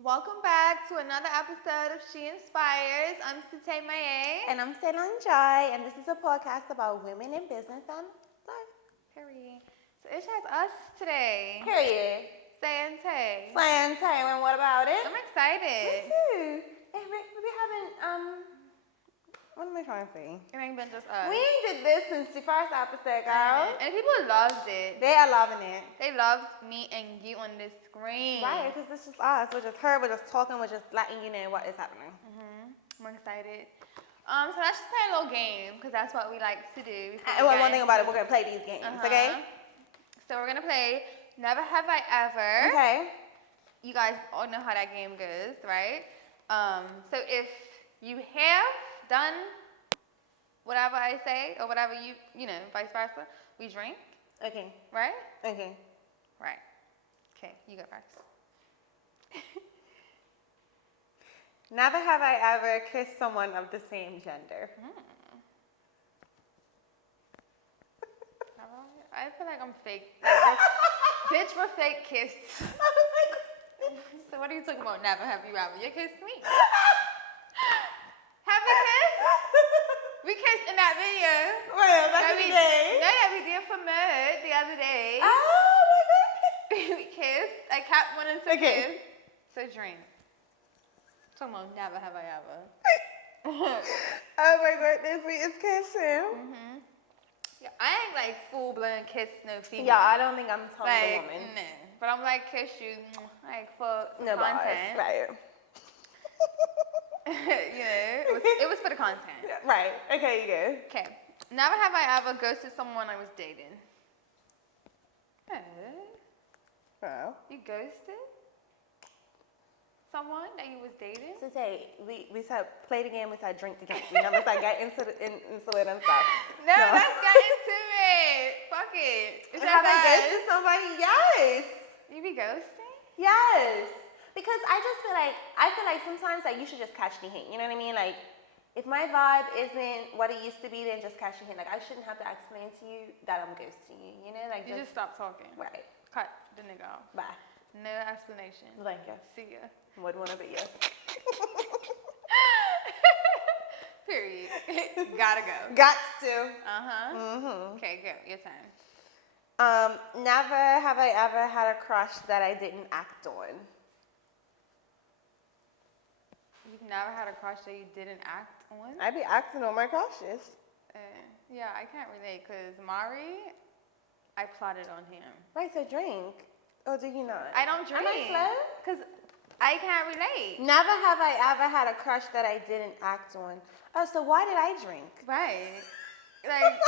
Welcome back to another episode of She Inspires. I'm Sae Tae. And I'm Sae Tae, and this is a podcast about women in business and life. Period. So it has us today. Period. Sae Tae. Sae Tae, and what about it? I'm excited. Me too. Hey, we haven't, what am I trying to say? It ain't been just us. We ain't did this since the first episode, girl. And people loved it. They are loving it. They loved me and you on this screen. Right, because it's just us. We're just her, we're just talking, we're just letting you know what is happening. I'm excited. So let's just play a little game, because that's what we like to do. And one thing about it, we're going to play these games, okay? So we're going to play Never Have I Ever. Okay. You guys all know how that game goes, right? So if you have done whatever I say, or whatever you know, vice versa, we drink, Okay. right? Okay. Right. Okay, you go first. Never have I ever kissed someone of the same gender. I feel like I'm fake. Like, bitch, we're fake kissed. So what are you talking about? Never have you ever? You kissed me. Have we kissed? We kissed in that video. Well, back in the day. No, that we did for Mud the other day. Oh my God. We kissed. I kept wanting to kiss. So drink. Talking about never have I ever. Oh my goodness, we is kissing. Yeah, I ain't like full blown kiss no female. Yeah, I don't think I'm telling like, a woman. No. But I'm like kiss you like for No content. bars, right. You know, it was for the content. Right. Okay, you go. Okay. Never have I ever ghosted someone I was dating. Well. You ghosted someone that you was dating? So say we said play the game, we said drink the drink. We never said get into it and stuff. No, let's get into it. Fuck it. Have I ghosted somebody? Yes. You be ghosting? Yes. Because I feel like sometimes like you should just catch the hint. You know what I mean? Like if my vibe isn't what it used to be, then just catch the hint. Like I shouldn't have to explain to you that I'm ghosting you. You know, like you just stop talking. Right. Cut the nigga off. Bye. No explanation. Thank you. See ya. Wouldn't want to be you. Period. Gotta go. Gots to. Okay, go. Your turn. Never have I ever had a crush that I didn't act on. You've never had a crush that you didn't act on? I be acting on my crushes. Yeah, I can't relate because Mari, I plotted on him. Right, so drink. Or do you not? I don't drink. Am I slow? Because I can't relate. Never have I ever had a crush that I didn't act on. Oh, so why did I drink? Right. Like,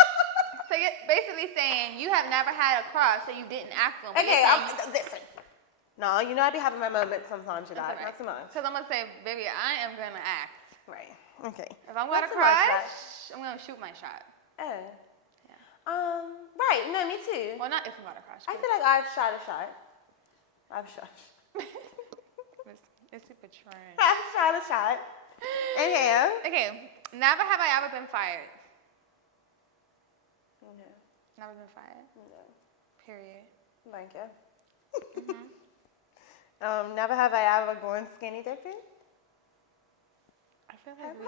so you're basically saying you have never had a crush that you didn't act on. Okay, listen. No, you know I be having my moments sometimes, you guys. Not so much. Because I'm going to say, baby, I am going to act. Right. Okay. If I'm going to crush, I'm going to shoot my shot. Oh. Yeah. Right. No, me too. Well, not if I'm going to crush. I feel like I've shot a shot. I've shot. It's super trash. I've shot a shot. And Okay. Never have I ever been fired. No. Never been fired? No. Period. Thank you. Never have I ever gone skinny dipping. I feel like we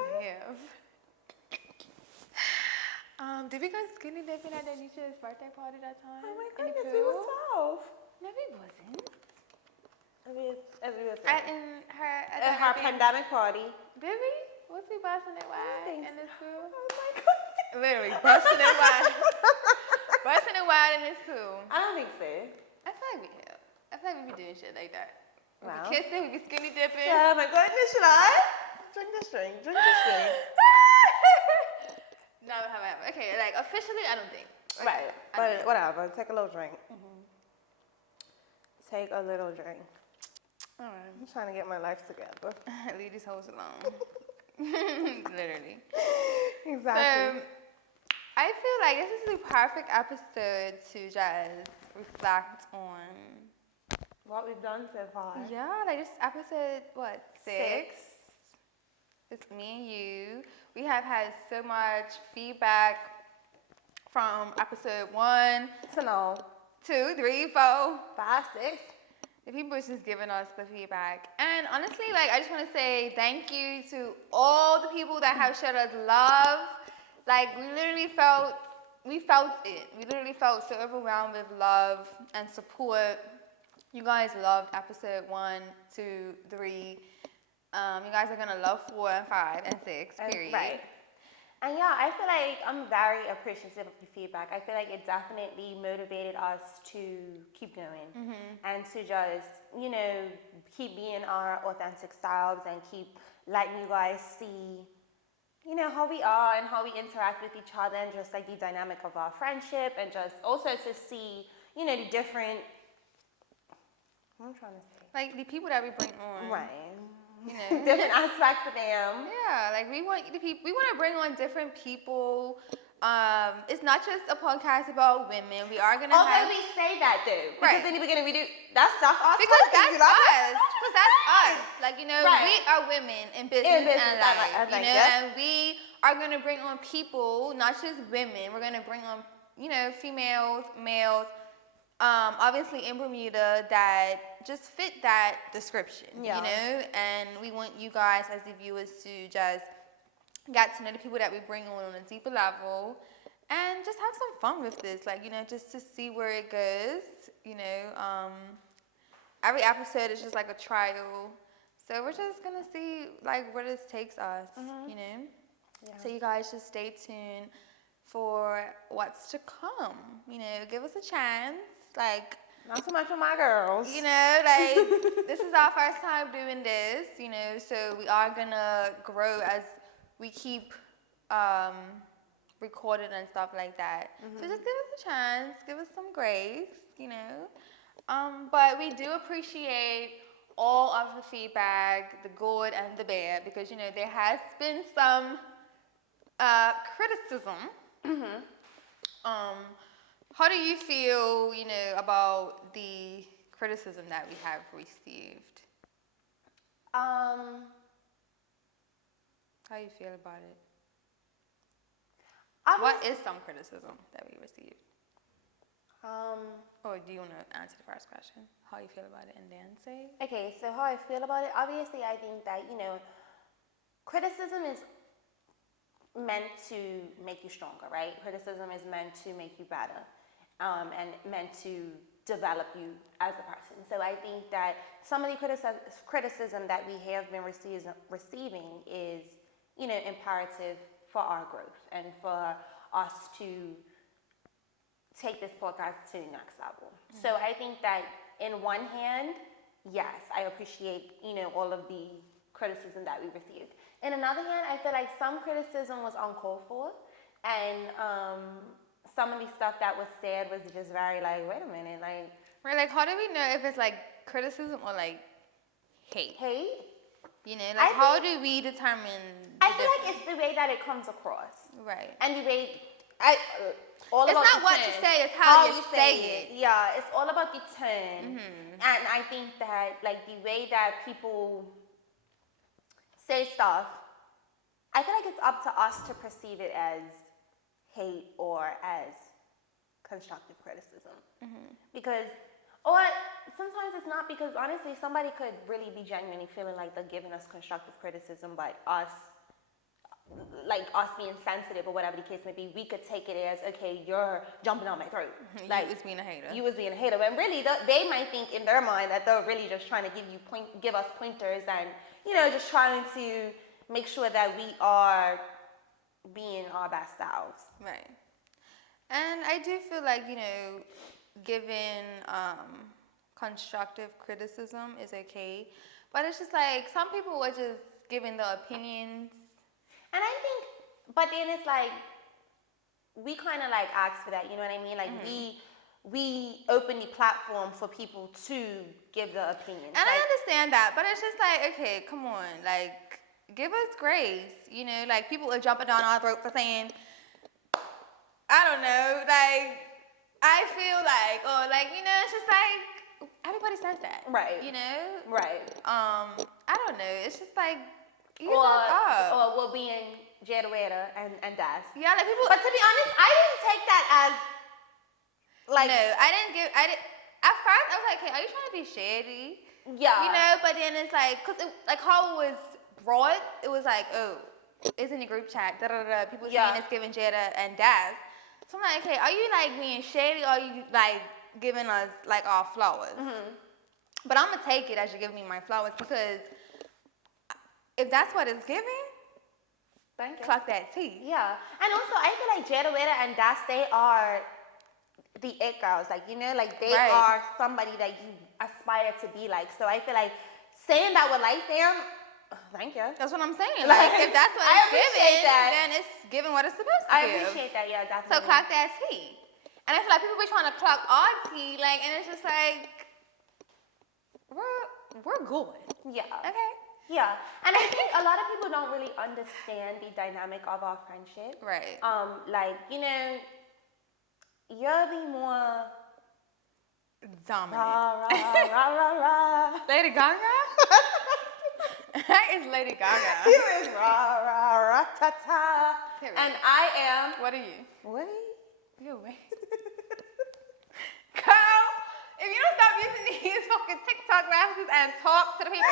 have. Did we go skinny dipping at Danisha's birthday party that time? Oh my goodness, we was 12. No, we wasn't. As we was At her pandemic party. Did we? Was we busting it wide in this pool? Oh my goodness. Literally busting it wide. Busting it wide in this pool. I don't think so. I feel like we have. I feel like we be doing shit like that. We Wow. be kissing, we be skinny dipping. Oh my goodness, should I? Drink this drink. Drink this drink. Never have I ever. Okay, like officially, I don't think. Right. But whatever. Take a little drink. Take a little drink. All right. I'm trying to get my life together. Leave these hoes alone. Literally. Exactly. So, I feel like this is the perfect episode to just reflect on What we've done so far. Yeah, like this episode, what, 6? It's me and you. We have had so much feedback from episode 1 To know. 2, 3, 4, 5, 6. The people is just giving us the feedback. And honestly, like, I just want to say thank you to all the people that have showed us love. Like, we felt it. We literally felt so overwhelmed with love and support. You guys loved episode 1, 2, 3. You guys are going to love 4 and 5 and 6, period. Right. And yeah, I feel like I'm very appreciative of the feedback. I feel like it definitely motivated us to keep going and to just, you know, keep being our authentic selves and keep letting you guys see, you know, how we are and how we interact with each other and just like the dynamic of our friendship and just also to see, you know, the different, what I'm trying to say. Like the people that we bring on. Right. You know, different aspects of them. Yeah, like we want to bring on different people. It's not just a podcast about women. We are gonna. Although we say that though, because in the beginning we do that's us. Because that's us. Because that's us. Like you know, we are women in business and life. You know, and we are gonna bring on people, not just women. We're gonna bring on females, males. Obviously in Bermuda that just fit that description, you know, and we want you guys as the viewers to just get to know the people that we bring on a deeper level and just have some fun with this, like, you know, just to see where it goes, you know. Every episode is just like a trial, so we're just gonna see like where this takes us, you know. So you guys just stay tuned for what's to come, you know. Give us a chance. Like, not so much for my girls. You know, like, this is our first time doing this, you know, so we are gonna grow as we keep recording and stuff like that. So just give us a chance, give us some grace, you know. But we do appreciate all of the feedback, the good and the bad, because, you know, there has been some criticism. How do you feel, you know, about the criticism that we have received? How do you feel about it? What is some criticism that we received? Or do you want to answer the first question? How you feel about it and then say? Okay, so how I feel about it, obviously I think that, you know, criticism is meant to make you stronger, right? Criticism is meant to make you better. And meant to develop you as a person. So I think that some of the criticism that we have been receiving is, you know, imperative for our growth and for us to take this podcast to the next level. So I think that in one hand, yes, I appreciate, you know, all of the criticism that we received. In another hand, I feel like some criticism was uncalled for, and some of the stuff that was said was just very like, wait a minute, like. Right, like how do we know if it's like criticism or like hate? Hate? You know, like how do we determine I feel like it's the way that it comes across. Right. And the way, it's not what you say, it's how you say it. Yeah, it's all about the tone. And I think that like the way that people say stuff, I feel like it's up to us to perceive it as hate or as constructive criticism. Because, or sometimes it's not, because honestly somebody could really be genuinely feeling like they're giving us constructive criticism, but us being sensitive or whatever the case may be, we could take it as, okay, you're jumping on my throat. Like, you was being a hater. You was being a hater. When really they might think in their mind that they're really just trying to give us pointers and, you know, just trying to make sure that we are being our best selves. Right. And I do feel like, you know, giving constructive criticism is okay. But it's just like some people are just giving their opinions. And I think, but then it's like, we kind of like ask for that, you know what I mean? Like we open the platform for people to give their opinions. And I understand that, but it's just like, okay, come on, like, give us grace, you know, like people are jumping down our throat for saying, I don't know, like, I feel like, or like, you know, it's just like, everybody says that. Right. You know? Right. I don't know, it's just like, or we're being Jedweda and Das. Yeah, like people. But to be honest, I didn't take that as, like. No, I didn't. at first I was like, hey, are you trying to be shady? Yeah. You know, but then it's like, cause like how it was brought, it was like, oh, it's in the group chat, people saying it's giving Jada and Daz. So I'm like, okay, are you like being shady or are you like giving us like our flowers? Mm-hmm. But I'm gonna take it as you're giving me my flowers because if that's what it's giving, thank you. Clock that T. Yeah, and also I feel like Jada Weta and Daz, they are the it girls, like, you know, like they are somebody that you aspire to be like. So I feel like saying that would like them, thank you. That's what I'm saying. Like if that's what it's giving, then it's giving what it's supposed to give. I appreciate that, yeah, definitely. So clock that T. And I feel like people be trying to clock our T, like, and it's just like, we're good. Yeah. Okay. Yeah, and I think a lot of people don't really understand the dynamic of our friendship. Right. Like, you know, you're the more dominant. Rah, rah, rah, rah, rah. Lady Gaga? That is Lady Gaga. You is rah, rah, rah, ta, ta. Period. And I am... What are you? What are you? You're away. Girl, if you don't stop using these fucking TikTok references and talk to the people...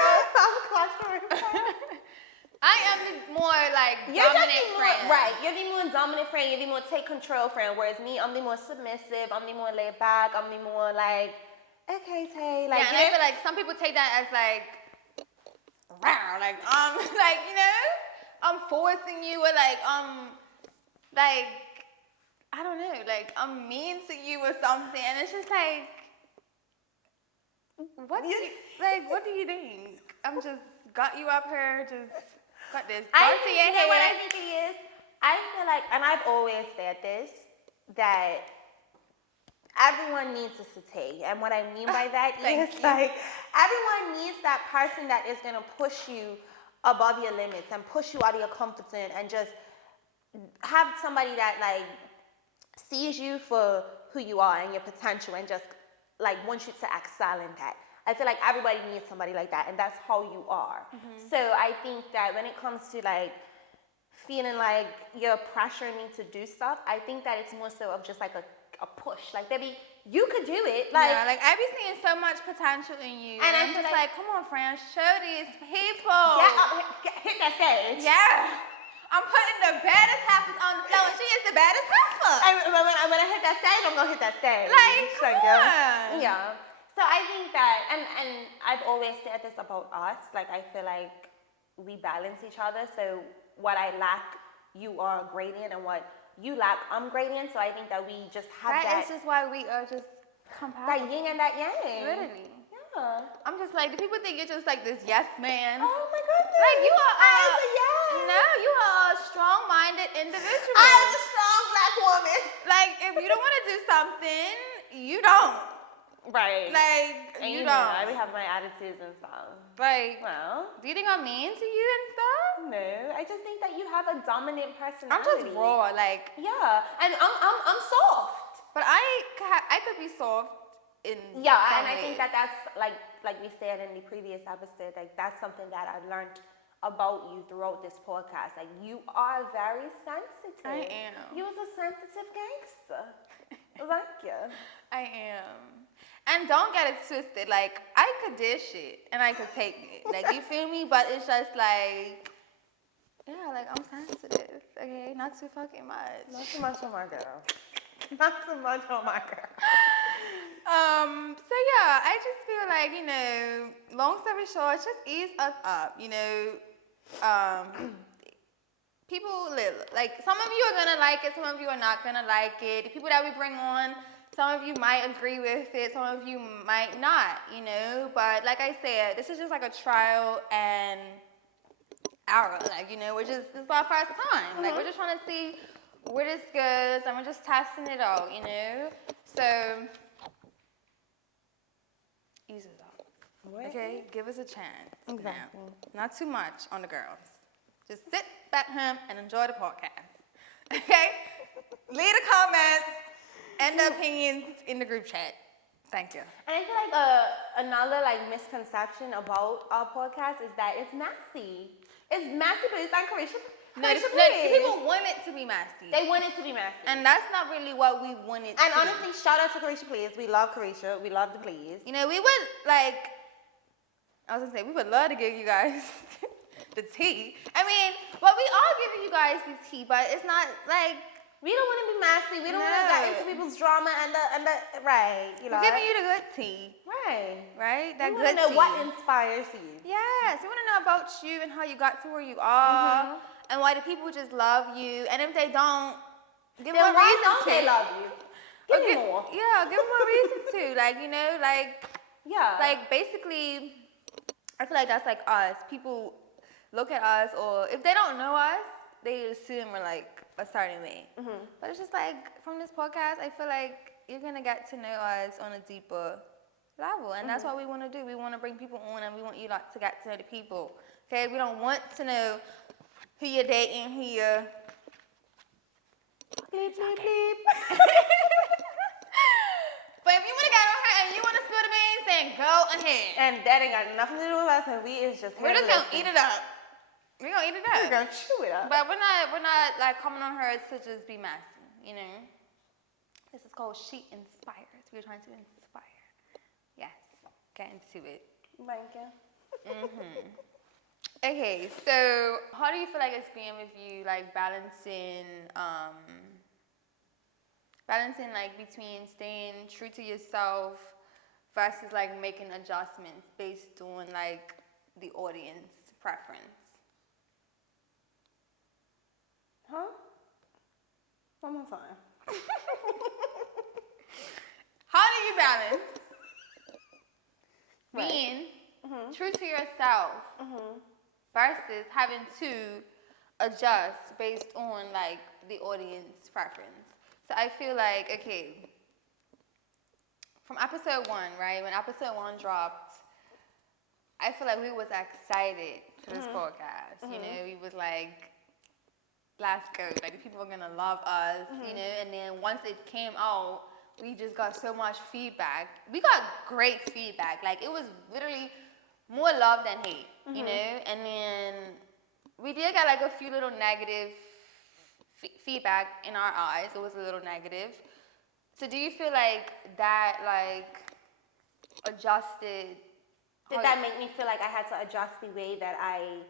I am the more like dominant friend. Right, you're the more dominant friend, you're the more take control friend, whereas me, I'm the more submissive, I'm the more laid back, I'm the more like, okay, Tay. Like, yeah, and I feel like some people take that as like, wow, like, like, you know, I'm forcing you or like, I don't know, like, I'm mean to you or something, and it's just like, what do you think? I'm just got you up here, just got this. I think, you know what I think it is? I feel like, and I've always said this, that everyone needs a Sae Tae. And what I mean by that is like, everyone needs that person that is going to push you above your limits and push you out of your comfort zone and just have somebody that like sees you for who you are and your potential and just like wants you to excel in that. I feel like everybody needs somebody like that, and that's how you are. Mm-hmm. So I think that when it comes to like feeling like you're pressuring me to do stuff, I think that it's more so of just like a push. Like, baby, you could do it. Like, yeah, like I be seeing so much potential in you, and I'm just like, come on, friends, show these people. Hit that stage. Yeah. I'm putting the baddest heifers on the floor, and she is the baddest heifer. And when I hit that stage, I'm gonna hit that stage. Like, come on. Yeah. So I think that, and I've always said this about us, like I feel like we balance each other. So what I lack, you are great in, and what you lack, I'm great in. So I think that we just have that. That is just why we are just compatible. That yin and that yang. Literally. Yeah. I'm just like, do people think you're just like this yes man? Oh my goodness. Like you are yes. No, you are a strong-minded individual. I'm a strong black woman. Like, if you don't want to do something, you don't. Right. Like, you don't. I be having my attitudes and stuff. Like, well, do you think I'm mean to you and stuff? No, I just think that you have a dominant personality. I'm just raw, like. Yeah, and I'm soft. But I could be soft in. Yeah, some and I ways. think that's like we said in the previous episode, like that's something that I learned about you throughout this podcast. Like, you are very sensitive. I am. You was a sensitive gangster. Like you. I am. And don't get it twisted. Like, I could dish it and I could take it. Like, you feel me? But it's just like, yeah, like I'm sensitive. Okay, not too fucking much. Not too much on my girl. Not too much on my girl. So yeah, I just feel like, you know, long story short, just ease us up, you know. People live, like, some of you are gonna like it, some of you are not gonna like it. The people that we bring on, some of you might agree with it, some of you might not, you know. But like I said, this is just like a trial and error. Like, you know, this is our first time. Mm-hmm. Like, we're just trying to see where this goes, and we're just testing it out, you know. So, ease it up. Okay, give us a chance. Exactly. Now, not too much on the girls. Just sit back home and enjoy the podcast. Okay? Leave the comments and the opinions in the group chat. Thank you. And I feel like another like misconception about our podcast is that it's messy. It's messy, but it's encouraging. People want it to be messy. They want it to be messy. And that's not really what we wanted to And honestly, shout out to Carisha Please. We love Carisha. We love the please. You know, we would we would love to give you guys the tea. I mean, but we are giving you guys the tea, but it's not like, we don't want to be messy. We don't want to get into people's drama and the right. You know, we're giving you the good tea. Right. That we good tea. We want to know what tea. Inspires you. Yes, we want to know about you and how you got to where you are, and why do people just love you. And if they don't, give them a reason to. They love you. Give me more. Yeah, give them a reason to. Basically, I feel like that's like us. People look at us, or if they don't know us, they assume we're like a certain way. But it's just like, from this podcast, I feel like you're gonna get to know us on a deeper level, and that's what we want to do. We want to bring people on, and we want you to get to know the people. Okay, we don't want to know who you're dating, who you're bleep bleep bleep. But if you want to get on her and you want to spill the beans, then go ahead. And that ain't got nothing to do with us, and we're just gonna eat it up. We're gonna eat it up. We're gonna chew it up. But we're not like coming on her to just be messy, you know. This is called She Inspires. We're trying to inspire. Yes, get into it. Thank you. Okay, so how do you feel like it's been with you, like balancing like between staying true to yourself versus like making adjustments based on like the audience preference? Huh? One more time. How do you balance being true to yourself versus having to adjust based on like the audience preference? So I feel like, okay, from episode 1, right? When episode 1 dropped, I feel like we was excited for this podcast. You know, we was like, let's go. Like, people are gonna love us, you know. And then once it came out, we just got so much feedback. We got great feedback. Like, it was literally more love than hate, you know. And then we did get like a few little negative feedback in our eyes. It was a little negative. So do you feel like that like adjusted? Did that make me feel like I had to adjust the way that I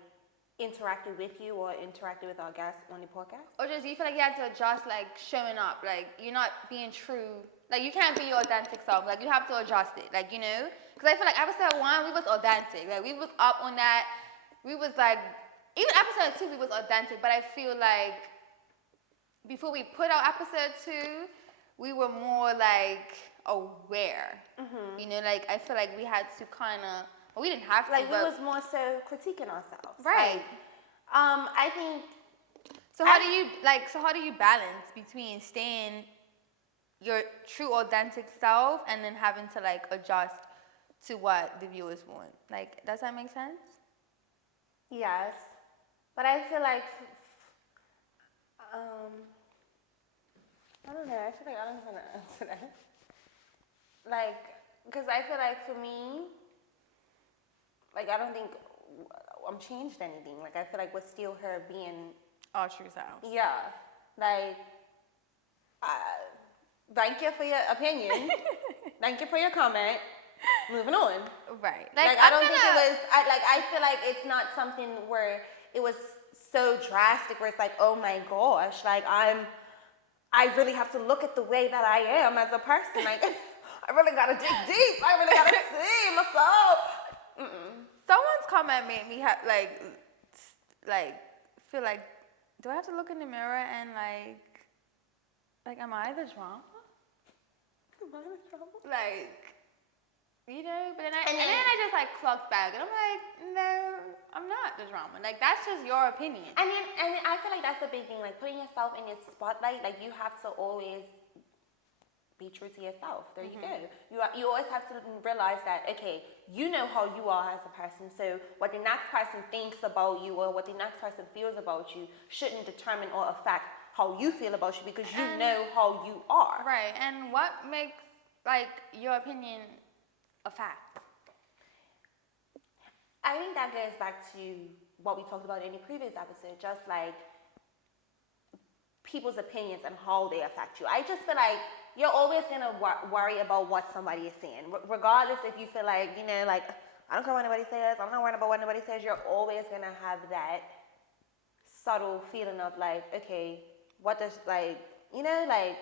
interacted with you or interacted with our guests on the podcast? Or just, do you feel like you had to adjust, like showing up, like you're not being true, like you can't be your authentic self, like you have to adjust it, like, you know? Because I feel like episode 1, we was authentic, like we was up on that, we was like, even episode 2, we was authentic, but I feel like before we put out episode 2, we were more like aware, you know, like I feel like we had to kind of, well, we didn't have to, like we was more so critiquing ourselves, right? Like, I think. So how do you balance between staying your true authentic self and then having to like adjust to what the viewers want? Like, does that make sense? Yes, but I feel like I don't know. I feel like I don't know how to answer that. Like, because I feel like for me, like, I don't think I'm changed anything. Like, I feel like we're still her being our true selves. Yeah. Like, thank you for your opinion. Thank you for your comment. Moving on. Right. Like I don't think it was, I feel like it's not something where it was so drastic where it's like, oh my gosh, like I really have to look at the way that I am as a person. Like, I really gotta dig deep. I really gotta see myself. Someone's comment made me like feel like, do I have to look in the mirror and like am I the drama? Am I the drama? Like, you know, but then I just like clocked back and I'm like, no, I'm not the drama. Like, that's just your opinion. And I feel like that's the big thing, like putting yourself in your spotlight. Like, you have to always be true to yourself. There you go. You always have to realize that, okay, you know how you are as a person, so what the next person thinks about you or what the next person feels about you shouldn't determine or affect how you feel about you, because you know how you are. Right. And what makes like your opinion a fact? I think that goes back to what we talked about in the previous episode, just like people's opinions and how they affect you. I just feel like you're always going to worry about what somebody is saying. Regardless if you feel like, you know, like, I don't care what anybody says, I'm not worried about what anybody says, you're always going to have that subtle feeling of like, okay, what does, like, you know, like,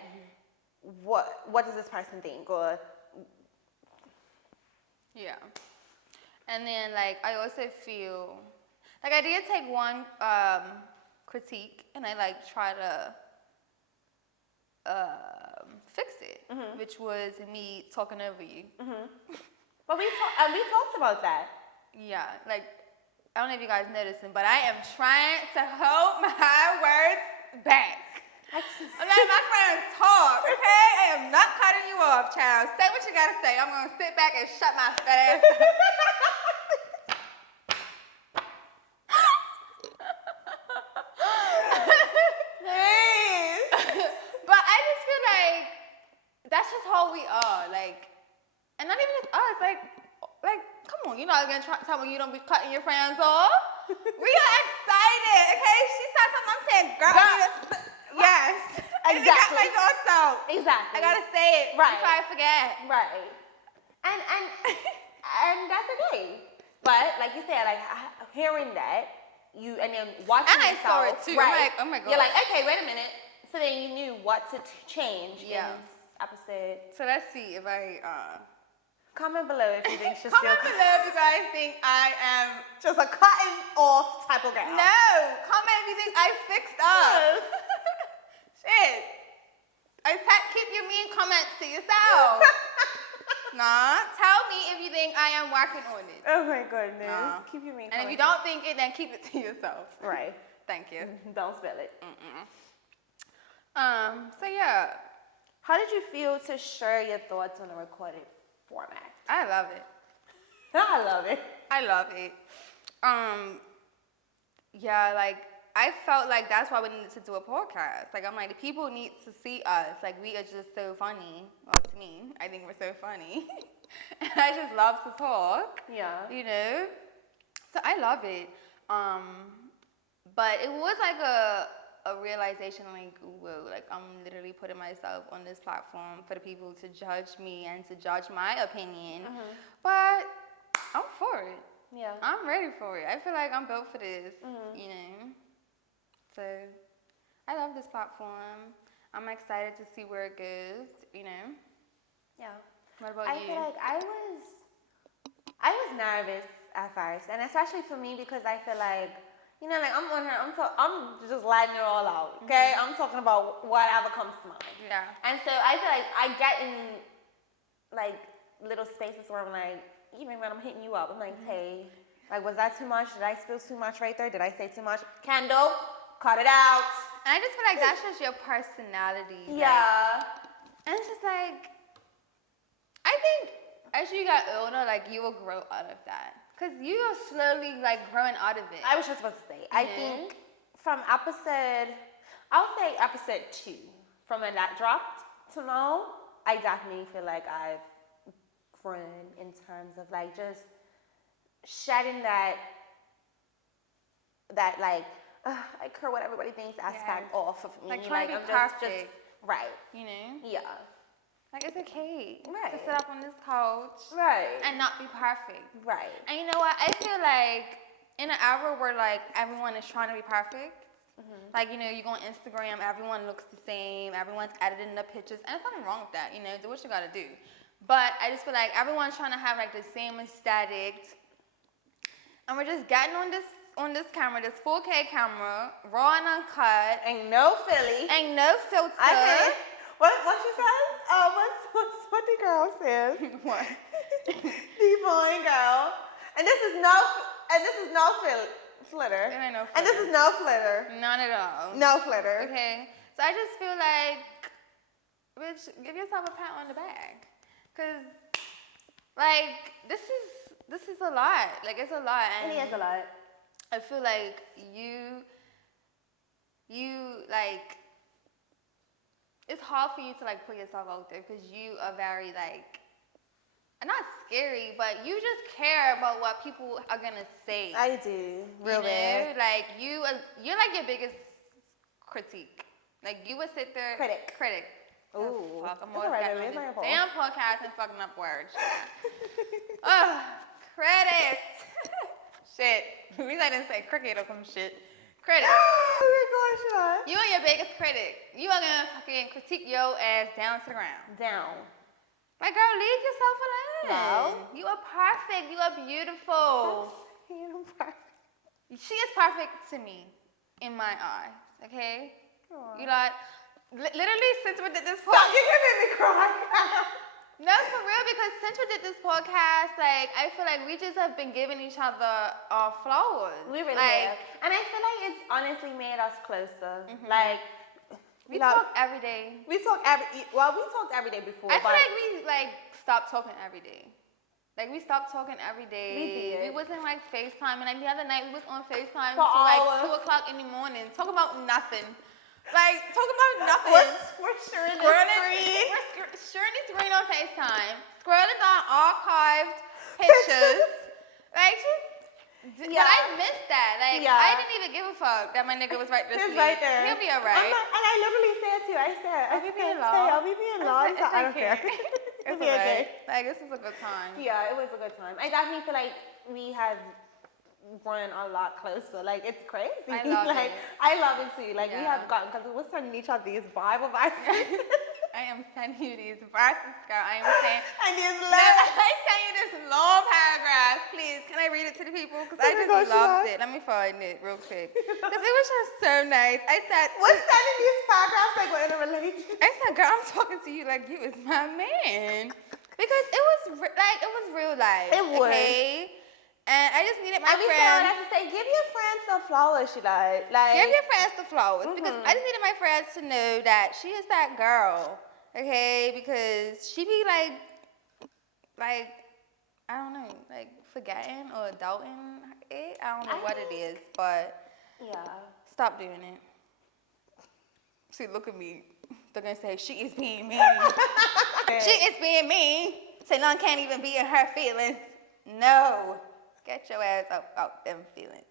what does this person think? Or yeah. And then, like, I also feel, like, I did take one critique, and I, like, try to fix it, which was me talking over you. But we talked about that. Yeah, like, I don't know if you guys noticed, but I am trying to hold my words back. I'm letting my friend talk, okay? I am not cutting you off, child. Say what you gotta say. I'm gonna sit back and shut my fat ass up. But I just feel like that's just how we are. Like, and not even just us. Like, come on, you're not gonna tell me you don't be cutting your friends off. We are excited, okay? She said something. I'm saying, girl. Yes. Exactly. I got my thoughts out. Exactly. I gotta say it before I forget. Right. And that's okay. But like you said, like hearing that, and then watching and yourself. I saw it too. Right. I'm like, oh my god. You're like, okay, wait a minute. So then you knew what to change in this episode. So let's see if I comment below if you think she's comment below if you guys think I am just a cutting off type of girl. No. Comment if you think I fixed up. Shit. I said keep your mean comments to yourself. Nah. Tell me if you think I am working on it. Oh my goodness. Nah. Keep your mean comments. And if you don't think it, then keep it to yourself. Right. Thank you. Don't spill it. So yeah. How did you feel to share your thoughts on a recorded format? I love it. I love it. I love it. Yeah, like I felt like that's why we needed to do a podcast. Like I'm like, the people need to see us. Like we are just so funny. Well, to me, I think we're so funny. And I just love to talk. Yeah. You know? So I love it. But it was like a realization like, whoa, like I'm literally putting myself on this platform for the people to judge me and to judge my opinion. But I'm for it. Yeah. I'm ready for it. I feel like I'm built for this, you know. So I love this platform. I'm excited to see where it goes, you know. Yeah. What about you? I feel like I was nervous at first, and especially for me because I feel like, you know, like I'm on her, I'm just letting it all out, okay? I'm talking about whatever comes to mind. Yeah. And so I feel like I get in like little spaces where I'm like, even when I'm hitting you up, I'm like, hey, like was that too much? Did I spill too much right there? Did I say too much? Kendall, cut it out. And I just feel like that's just your personality. Yeah. Like, and it's just like, I think as you get older, like you will grow out of that. Because you are slowly like growing out of it. I was just about to say, I think from I'll say episode 2, from when that dropped to now, I definitely feel like I've grown in terms of like just shedding that like, I care what everybody thinks aspect off of me. Like trying to be I'm perfect. just right. You know? Yeah. Like it's okay Right. to sit up on this couch Right. and not be perfect. Right. And you know what? I feel like in an era where like everyone is trying to be perfect, like, you know, you go on Instagram, everyone looks the same, everyone's editing the pictures, and there's nothing wrong with that, you know, do what you gotta do. But I just feel like everyone's trying to have like the same aesthetic, and we're just getting on this camera, this 4K camera, raw and uncut. Ain't no Philly. Ain't no filter. Okay. What she says? What the girl says? What? The fine girl. And this is no flitter. It ain't no And this is no flitter. None at all. No flitter. Okay. So I just feel like, bitch, give yourself a pat on the back. Cause like this is a lot. Like it's a lot. And it is a lot. I feel like you like, it's hard for you to like put yourself out there because you are very like, not scary, but you just care about what people are gonna say. I do. Real bad. Like you're like your biggest critique. Like, you would sit there. Critic. Oh, Ooh. fuck, I'm It's always alright, getting baby. It's on not this your damn podcast and fucking up words. Ugh, credit. Shit. At least I didn't say cricket or some shit. Critic. Oh my gosh, Sean. You are your biggest critic. You are gonna fucking critique your ass down to the ground. Down. Like, girl, leave yourself alone. No. You are perfect. You are beautiful. She is perfect to me, in my eyes. Okay? Aww. You like, literally, since we did this Stop, you're gonna make me cry. No, for real, because since we did this podcast, like, I feel like we just have been giving each other our flowers. We really like, have. And I feel like it's honestly made us closer. Mm-hmm. Like, we talk every day. We talked every day before. I feel like we, like, stopped talking every day. Like, we stopped talking every day. We did. We wasn't, like, FaceTime. And, like, the other night, we was on FaceTime For till, like, hours. 2 o'clock in the morning. Talking about nothing. Like, talking about nothing. We're sharing Sharing the screen on FaceTime. Scrolling down archived pictures. Like, just, Yeah. but I missed that. Like, Yeah. I didn't even give a fuck that my nigga was right this He's week. right there. He'll be alright. And I literally said to you, I said, Are we being I'll be being long. It's I don't okay. care. It's It'll be okay. Like, this is a good time. Yeah, it was a good time. I definitely feel like we have grown a lot closer. Like, it's crazy. I love like, it. I love it too. Like, we Yeah. have gotten, because we're sending each other these Bible verses. I am sending you these verses, girl. I am saying. And these No, letters. I sent you this long paragraph. Please, can I read it to the people? Because I Oh my just gosh, loved yeah. it. Let me find it real quick. Because it was just so nice. I said, We're sending these paragraphs like we're in a relationship. I said, girl, I'm talking to you like you is my man. Because it was it was real life. It was. Okay? And I just needed my And we friend. said, I have to say, give your friends some flowers, she like. Give your friends the flowers. Because Mhm. I just needed my friends to know that she is that girl. Okay? Because she be like, I don't know, like forgetting or doubting it. I don't know what it is, but Yeah. stop doing it. See, look at me. They're gonna say she is being mean. She is being mean. Say none can't even be in her feelings. No. Get your ass up out them feelings.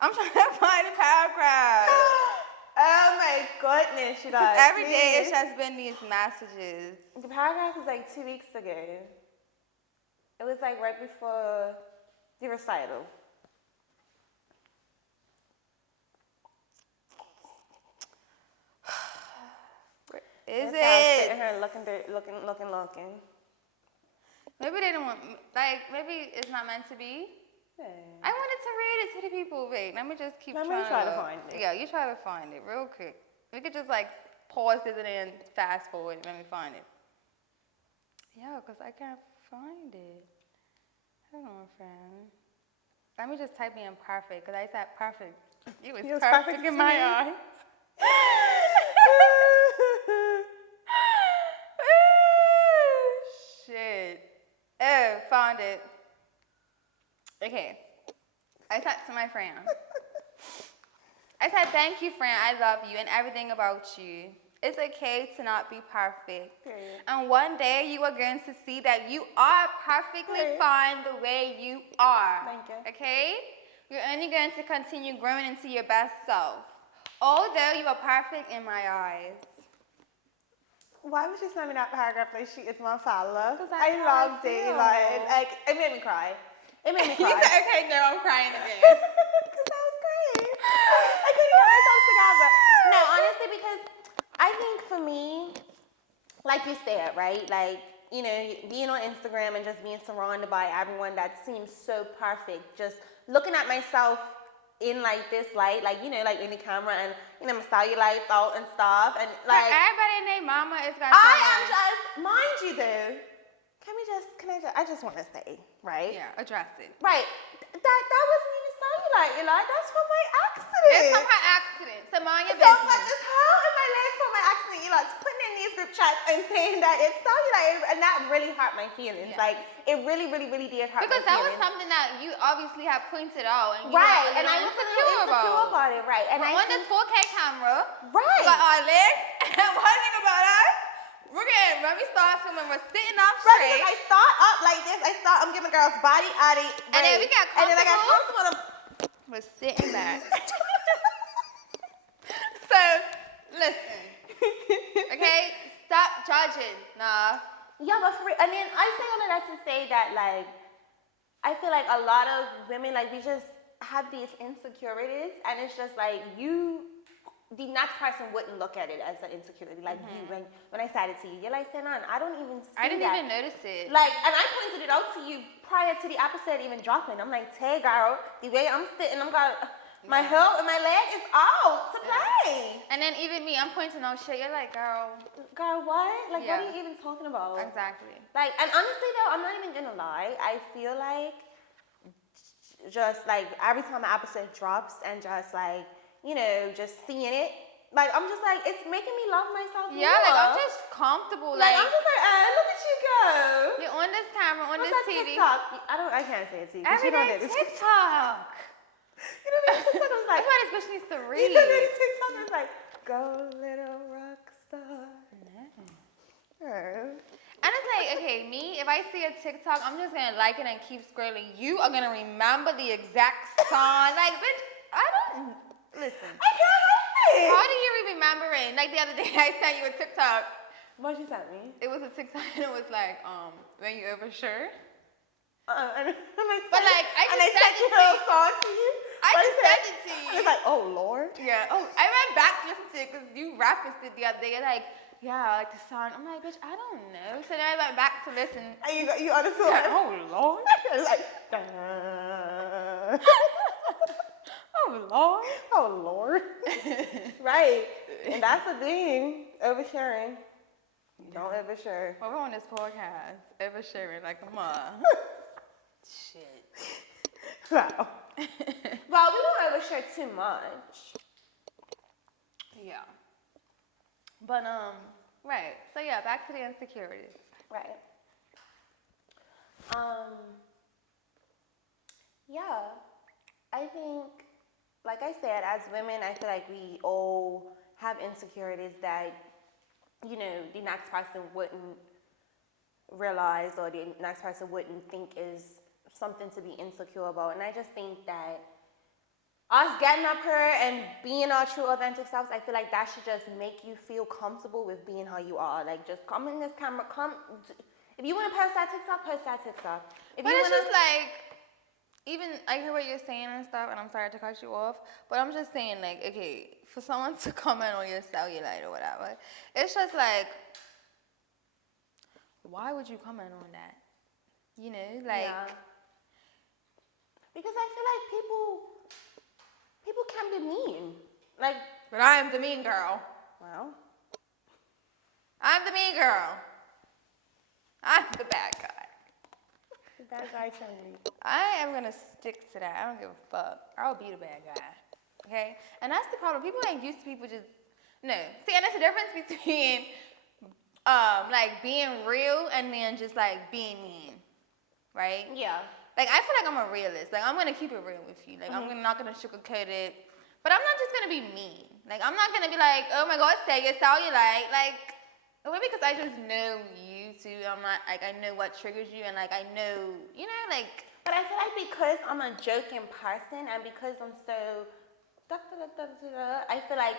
I'm trying to find a paragraph. Oh my goodness, she like. Every day it's just been these messages. The paragraph was like 2 weeks ago. It was like right before the recital. Is That's how I'm it? sitting here looking. Maybe they don't want, like, maybe it's not meant to be. Yeah. I wanted to read it to the people. Wait, let me just keep Let me trying try to look. find it. Yeah, you try to find it real quick. We could just, like, pause this and then fast forward and let me find it. Yeah, because I can't find it. Hold on, friend. Let me just type in perfect, because I said perfect. You was perfect in my eyes. Shit. Oh, found it. Okay. I said to my friend. I said, thank you, friend. I love you and everything about you. It's okay to not be perfect. Period. And one day you are going to see that you are perfectly Period. fine the way you are. Thank you. Okay? You're only going to continue growing into your best self. Although you are perfect in my eyes. Why would you send me that paragraph like she is my follower? 'Cause that's I how loved I it. feel. Like, it made me cry. It made me You cry. said, okay, no, I'm crying again. Because that was great. I couldn't get myself together. No, honestly, because I think for me, like you said, right? Like, you know, being on Instagram and just being surrounded by everyone that seems so perfect. Just looking at myself in like this light, like, you know, like in the camera and, you know, my cellulite out and stuff. And like, Everybody and their mama is gonna I say, am just, mind you though, I just want to say, right? yeah, address it. Right. That wasn't even cellulite, Eli. That's from my accident. It's from her accident, so mind your So like business. this hole in my leg from my accident, Eli, putting in these group chats and saying that it's cellulite, and that really hurt my feelings. Yeah. Like, it really, really, really did hurt Because my that was feelings. something that you obviously have pointed out, and you Right, were and I was insecure about it, right? And But I on this 4K camera, Right. we got our legs, and one thing about us, when we start filming, we're sitting up right, straight. because I start up like this. I'm giving girls body, addy, And then we got and then I got comfortable. comfortable. We're sitting back. So, Listen. Okay? Stop judging. Nah. Yeah, but for real, and then I say all of that to say that, like, I feel like a lot of women, like, we just have these insecurities, and it's just like the next person wouldn't look at it as an insecurity. Like you, when I said it to you, you're like, Sanan, I don't even see that. I didn't even notice it. Like, and I pointed it out to you prior to the episode even dropping. I'm like, Tay, girl, the way I'm sitting, I'm going, my heel and my leg is out to play. And then even me, I'm pointing out shit. You're like, girl, what? Like, what are you even talking about? Exactly. Like, and honestly though, I'm not even gonna lie. I feel like just like every time an episode drops and just like, you know, just seeing it, like I'm just like, it's making me love myself more. Like I'm just comfortable. Like I'm just like, look at you go. You're on this camera, on this TV. TikTok? I can't say it to you. Everyday TikTok. You know what I mean? TikTok was like, that's why this bitch needs to read. You know what TikTok was like, go little rock star. And it's like, okay, me, if I see a TikTok, I'm just gonna like it and keep scrolling. You are gonna remember the exact song. Like, bitch, I don't listen. I can't help it. How do you remember it? Like the other day I sent you a TikTok. What you sent me? It was a TikTok and it was like, when you oversure. I sent it to you. Song to you. I just sent it to you. I was like, oh Lord. Yeah. Oh, I went back to listen to it because you referenced it the other day. You're like, yeah, I like the song. I'm like, bitch, I don't know. So then I went back to listen. And you honestly like, oh Lord. Like, oh Lord. Oh Lord. Right. And that's the thing. Oversharing. Don't overshare. Well, we're on this podcast. Oversharing like a mom. Shit. Wow. Well, we don't overshare too much. Yeah. But, right. So, yeah, back to the insecurities. Right. Yeah. I think, like I said, as women, I feel like we all have insecurities that, you know, the next person wouldn't realize or the next person wouldn't think is something to be insecure about. And I just think that us getting up here and being our true authentic selves, I feel like that should just make you feel comfortable with being how you are. Like, just come in this camera, if you want to post that TikTok, post that TikTok. But it's just like, even, I hear what you're saying and stuff, and I'm sorry to cut you off, but I'm just saying, like, okay, for someone to comment on your cellulite or whatever, it's just like, why would you comment on that? You know, like... Yeah. Because I feel like people can be mean. Like, but I am the mean girl. Well, I'm the mean girl. I'm the bad guy. The bad guy turned me. I am gonna stick to that. I don't give a fuck. I'll be the bad guy. Okay? And that's the problem. People ain't used to people just no. See, and that's the difference between like being real and then just like being mean. Right? Yeah. Like, I feel like I'm a realist. Like, I'm going to keep it real with you. Like, I'm not going to sugarcoat it. But I'm not just going to be mean. Like, I'm not going to be like, oh, my God, say your cellulite. Like, maybe because I just know you too. I'm not, like, I know what triggers you. And, like, I know, you know, like. But I feel like because I'm a joking person and because I'm so, I feel like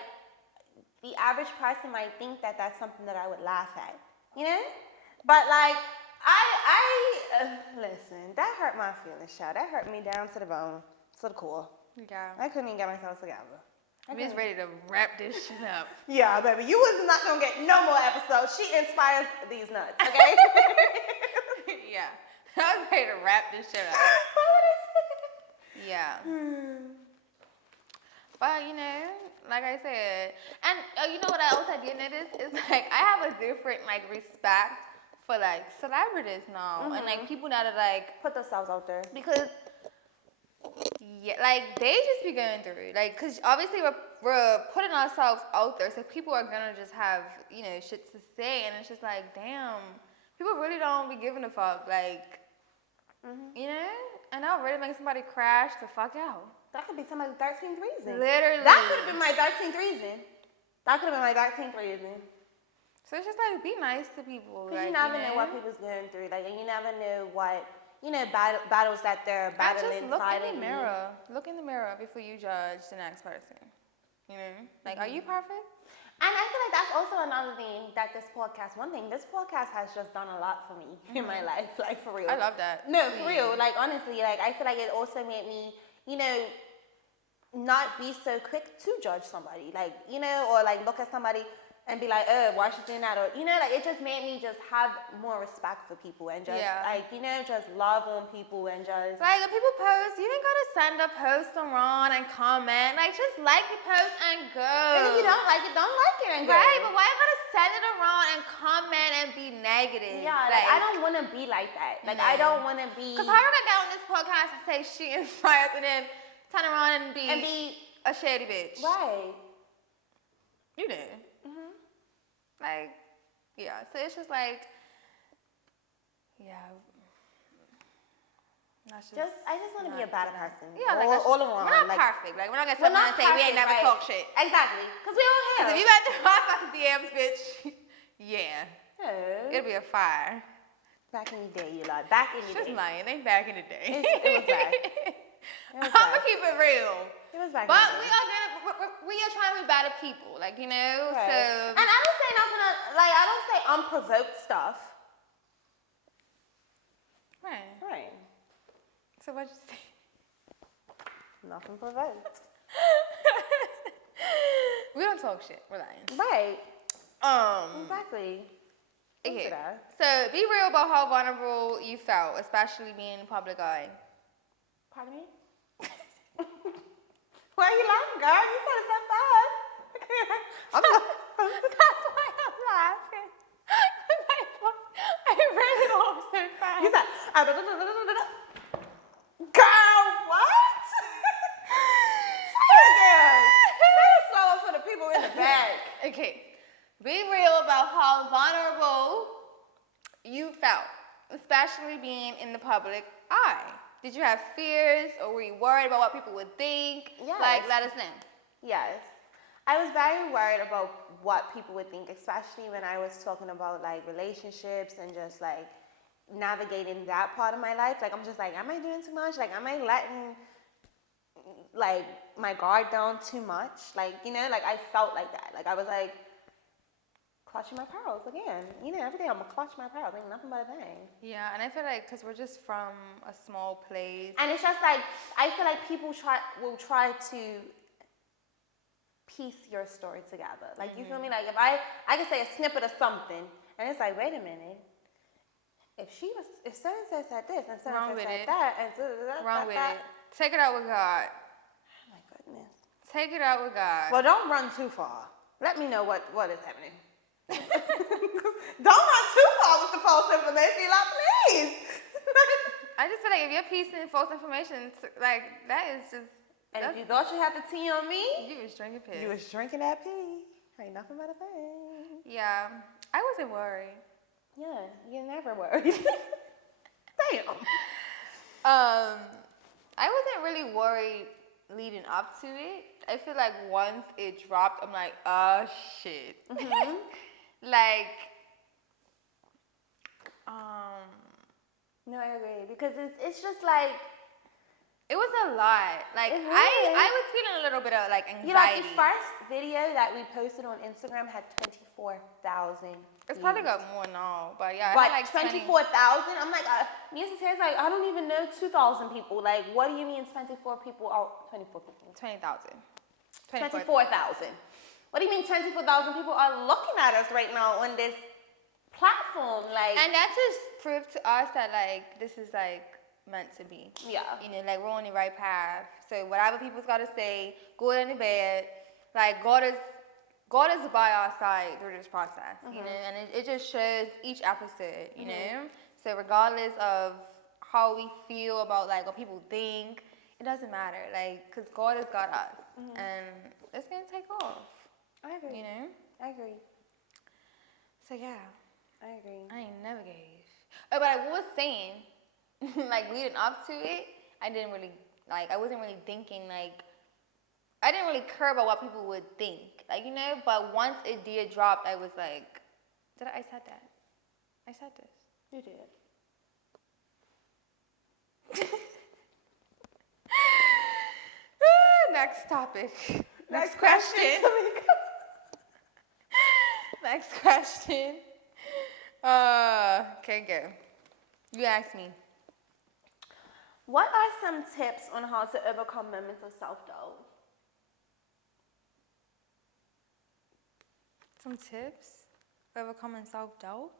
the average person might think that that's something that I would laugh at. You know? But, like, listen, that hurt my feelings, child. That hurt me down to the bone, to the core. Yeah. I couldn't even get myself together. I'm just ready to wrap this shit up. Yeah, baby, you was not gonna get no more episodes. She inspires these nuts, okay? Yeah. I was ready to wrap this shit up. Yeah. But, you know, like I said, and you know what I also did notice is, like, I have a different, like, respect for like celebrities now and like people that are like put themselves out there because yeah, like they just be going through like because obviously we're putting ourselves out there so people are gonna just have you know shit to say and it's just like damn people really don't be giving a fuck like you know and that'll really make somebody crash the fuck out. That could be somebody's 13th reason. Literally. That could have been my 13th reason. So it's just like be nice to people. Because like, you never know what people's going through. Like, and you never know what, you know, battles that they're battling. Just look in the mirror. Look in the mirror before you judge the next person. You know? Like, are you perfect? And I feel like that's also another thing that this podcast has just done a lot for me in my life, like for real. I love that. No, for real. Like honestly, like I feel like it also made me, not be so quick to judge somebody. Like, or like look at somebody and be like, oh, why is she doing that? Or, like it just made me just have more respect for people and just just love on people and just. Like, when people post, you ain't gotta send a post around and comment. Like, just like the post and go. And if you don't like it, don't like it and go. Right, but why you gotta send it around and comment and be negative? Yeah, like I don't want to be like that. Like, I don't want to be. Because how would I get on this podcast and say she inspires and then turn around and be a shady bitch? Right. You know. Like, yeah, so it's just like, yeah. I just want to be a better person. Yeah, like all around. We're not perfect. Like, we're not gonna sit and say we ain't never talk shit. Exactly. Because we all here. If you got my fucking DMs, bitch, yeah. Oh. It'll be a fire. Back in the day, you like. Back in the day. She's lying. Ain't back in the day. It was back. I'm gonna keep it real. It was back but in the day. we are trying to be better people. Like, Right. So. And I don't say nothing, like, I don't say unprovoked stuff. Right. So what'd you say? Nothing provoked. We don't talk shit. We're lying. Right. Exactly. Okay. So be real about how vulnerable you felt, especially being in the public eye. Pardon me? Why are you laughing, girl? You said it so fast. That's why I'm laughing. I read it off so fast. You said, girl, what? Say it again. Say it slower for the people in the back. Okay. Be real about how vulnerable you felt, especially being in the public eye. Did you have fears or were you worried about what people would think? Yes. Like, let us know. Yes. I was very worried about what people would think, especially when I was talking about like relationships and just like navigating that part of my life. Like, I'm just like, am I doing too much? Like, am I letting like my guard down too much? Like, like I felt like that. Like, I was like clutching my pearls again. Every day I'm gonna clutch my pearls. Ain't nothing but a thing. Yeah, and I feel like because we're just from a small place. And it's just like, I feel like people will try to piece your story together. Like, you feel me? Like, if I could say a snippet of something, and it's like, wait a minute. If so-and-so said this, and so-and-so said that, and wrong with it. Take it out with God. Oh my goodness. Take it out with God. Well, don't run too far. Let me know what is happening. Don't run too far with the false information, like, please. I just feel like if you're piecing false information, like, that is just. And if you thought you had the tea on me, you was drinking piss. You was drinking that pee. Ain't nothing but a thing. Yeah, I wasn't worried. Yeah, you're never worried. Damn. I wasn't really worried leading up to it. I feel like once it dropped, I'm like, oh shit. Like, no, I agree, because it's just like, it was a lot. Like, really I was feeling a little bit of like anxiety. Like, the first video that we posted on Instagram had 24,000. It's probably got more now, but yeah. But I had like 24,000? I'm like, Misconceptions, like, I don't even know 2,000 people. Like, what do you mean 24 people? Oh, 24 people. 20,000. 24,000. What do you mean 24,000 people are looking at us right now on this platform? Like, and that just proved to us that, like, this is, like, meant to be. Yeah. Like, we're on the right path. So whatever people's got to say, good and bad, like, God is by our side through this process, and it just shows each episode, you know? So regardless of how we feel about, like, what people think, it doesn't matter, like, because God has got us, and it's going to take off. I agree. I agree. So, yeah. I agree. I ain't never gave. Oh, but I was saying, like, leading up to it, I didn't really, like, I wasn't really thinking, like, I didn't really care about what people would think, like, but once it did drop, I was like, I said that. I said this. You did. Next topic. Next question. Next question. Okay, go. You ask me. What are some tips on how to overcome moments of self-doubt? Some tips for overcoming self-doubt?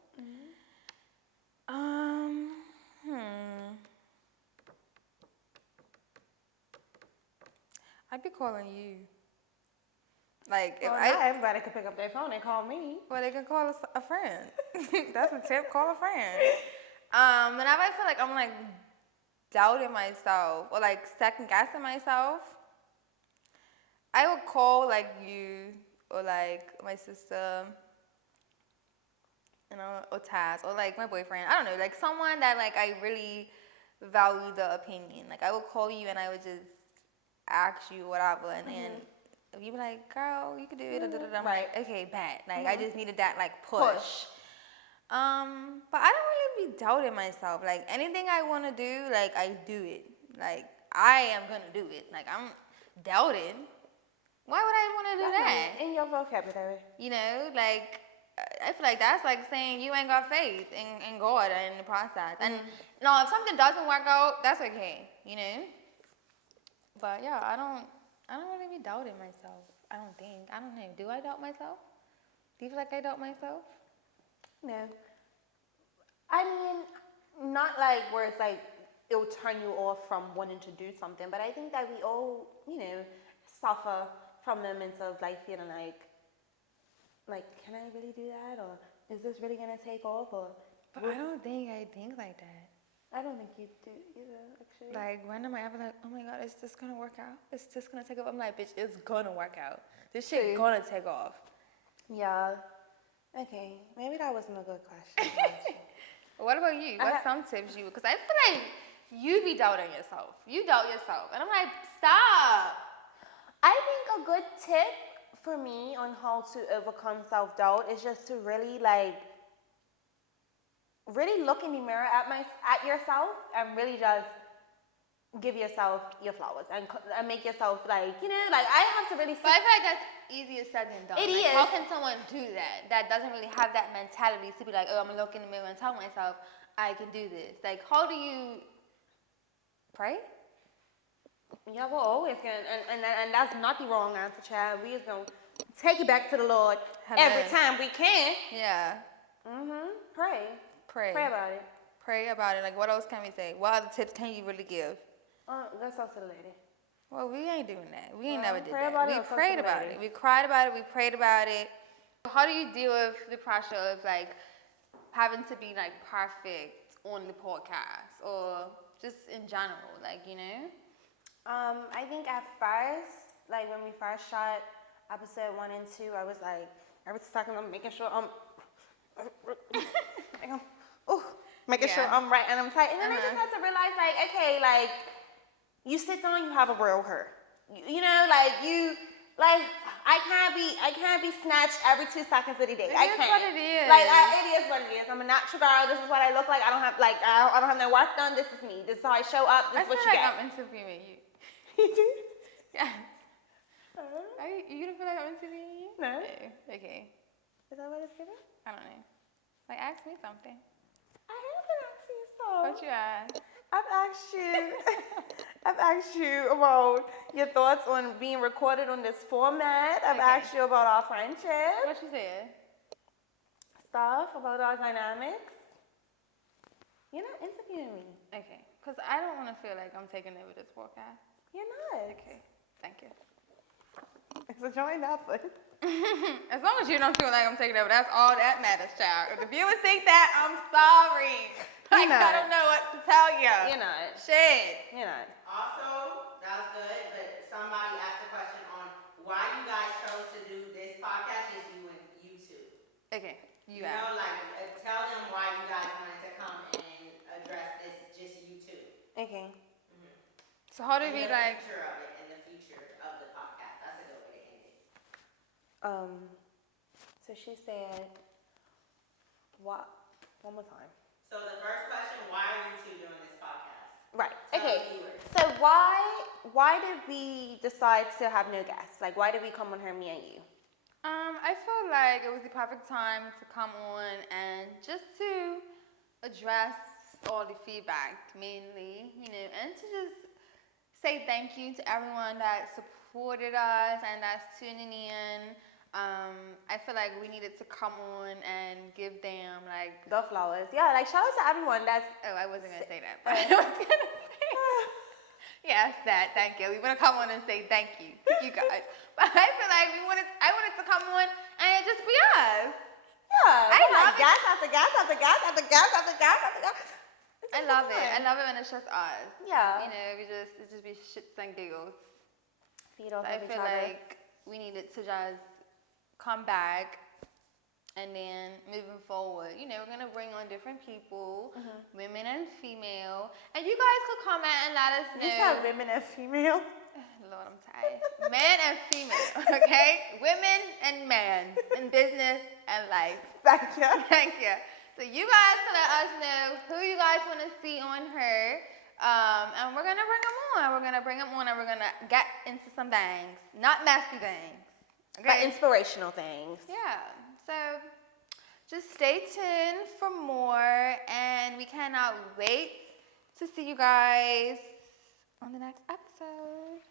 I'd be calling you. Like, if not everybody could pick up their phone and call me. Well, they can call a friend. That's a tip. Call a friend. Whenever I feel like I'm like doubting myself or like second guessing myself, I would call like you or like my sister, you know, or Taz or like my boyfriend. I don't know, like someone that like I really value the opinion. Like I would call you and I would just ask you whatever, and then if you be like, girl, you could do it. I'm like, okay, bad. Like I just needed that like push. But I don't really be doubting myself. Like anything I want to do, like I do it. Like I am gonna do it. Like I'm doubting. Why would I want to do that? In your vocabulary. You know, like I feel like that's like saying you ain't got faith in God and in the process. And no, if something doesn't work out, that's okay. You know. But yeah, I don't really be doubting myself. I don't know. Do I doubt myself? Do you feel like I doubt myself? No. I mean, not like where it's like it'll turn you off from wanting to do something, but I think that we all, you know, suffer from moments of like feeling like, can I really do that? Or is this really gonna take off? But I don't think I think like that. I don't think you do either, actually. Like, when am I ever like, oh my God, is this gonna work out? Is this gonna take off? I'm like, bitch, it's gonna work out. This shit gonna take off. Yeah. Okay. Maybe that wasn't a good question. What about you? What's some tips you? Because I feel like you be doubting yourself. You doubt yourself. And I'm like, stop. I think a good tip for me on how to overcome self-doubt is just to really look in the mirror at yourself and really just give yourself your flowers and make yourself like, you know, like I have to really But I feel like that's easier said than done. It like, is. How can someone do that doesn't really have that mentality to be like, oh, I'm gonna look in the mirror and tell myself I can do this? Like, how do you pray? Yeah, we're always going and that's not the wrong answer, child. We just gonna take it back to the Lord every time we can. Yeah. Pray. Pray about it. Pray about it. Like, what else can we say? What other tips can you really give? Let's talk to the lady. Well, we ain't doing that. We ain't never did that. We prayed about it. We cried about it. We prayed about it. How do you deal with the pressure of like having to be like perfect on the podcast or just in general, like, you know? I think at first, like when we first shot episode 1 and 2, I was like, I was talking about making sure making sure I'm right and I'm tight. And then I just had to realize, like, okay, like, you sit down, you have a real her. You know, like, I can't be snatched every 2 seconds of the day. I can't. What it is. Like, it is what it is. I'm a natural girl. This is what I look like. I don't have no work done. This is me. This is how I show up. This is what you get. I feel like I'm interviewing you. You do? Yes. You don't feel like I'm interviewing you? No. Okay. Is that what it's given? I don't know. Like, ask me something. I have been asking you stuff. What you ask? I've asked you about your thoughts on being recorded on this format. I've asked you about our friendship. What you said? Stuff about our dynamics. You're not interviewing me. Okay. Because I don't want to feel like I'm taking over this podcast. You're not. Okay. Thank you. It's a joint effort. As long as you don't feel like I'm taking over, that's all that matters, child. If the viewers think that, I'm sorry. Like, I don't know what to tell you. You're not. Shit. You're not. Also, that was good, but somebody asked a question on why you guys chose to do this podcast is you and YouTube. Okay. You know, like, tell them why you guys wanted to come and address this, just you two. Okay. So how do we like... The future of it and the future of the podcast. That's a good way to end it. So she said, what? One more time. So the first question, why are you two doing this podcast? Right. Tell Okay. the viewers. So why did we decide to have no guests? Like, why did we come on her, me and you? I feel like it was the perfect time to come on and just to address all the feedback mainly, and to just say thank you to everyone that supported us and that's tuning in. I feel like we needed to come on and give them like the flowers. Yeah, like shout out to everyone that's. Oh, I wasn't gonna say that, but I was gonna say. Yes, that. Thank you. We want to come on and say thank you to you guys. But I feel like I wanted to come on and it just be us. Yeah. I love it. Gas after gas after gas after gas after gas after gas. I love it. I love it when it's just us. Yeah. It just be shits and giggles. Feed off So I of each feel other. like we needed to just come back. And then moving forward, we're going to bring on different people, women and female. And you guys could comment and let us know. You said women and female? Lord, I'm tired. Man and female, okay? Women and man in business and life. Thank you. Thank you. So you guys can let us know who you guys want to see on her. And we're going to bring them on. We're going to bring them on and we're going to get into some things. Not messy things. Okay? But inspirational things. Yeah. So just stay tuned for more, and we cannot wait to see you guys on the next episode.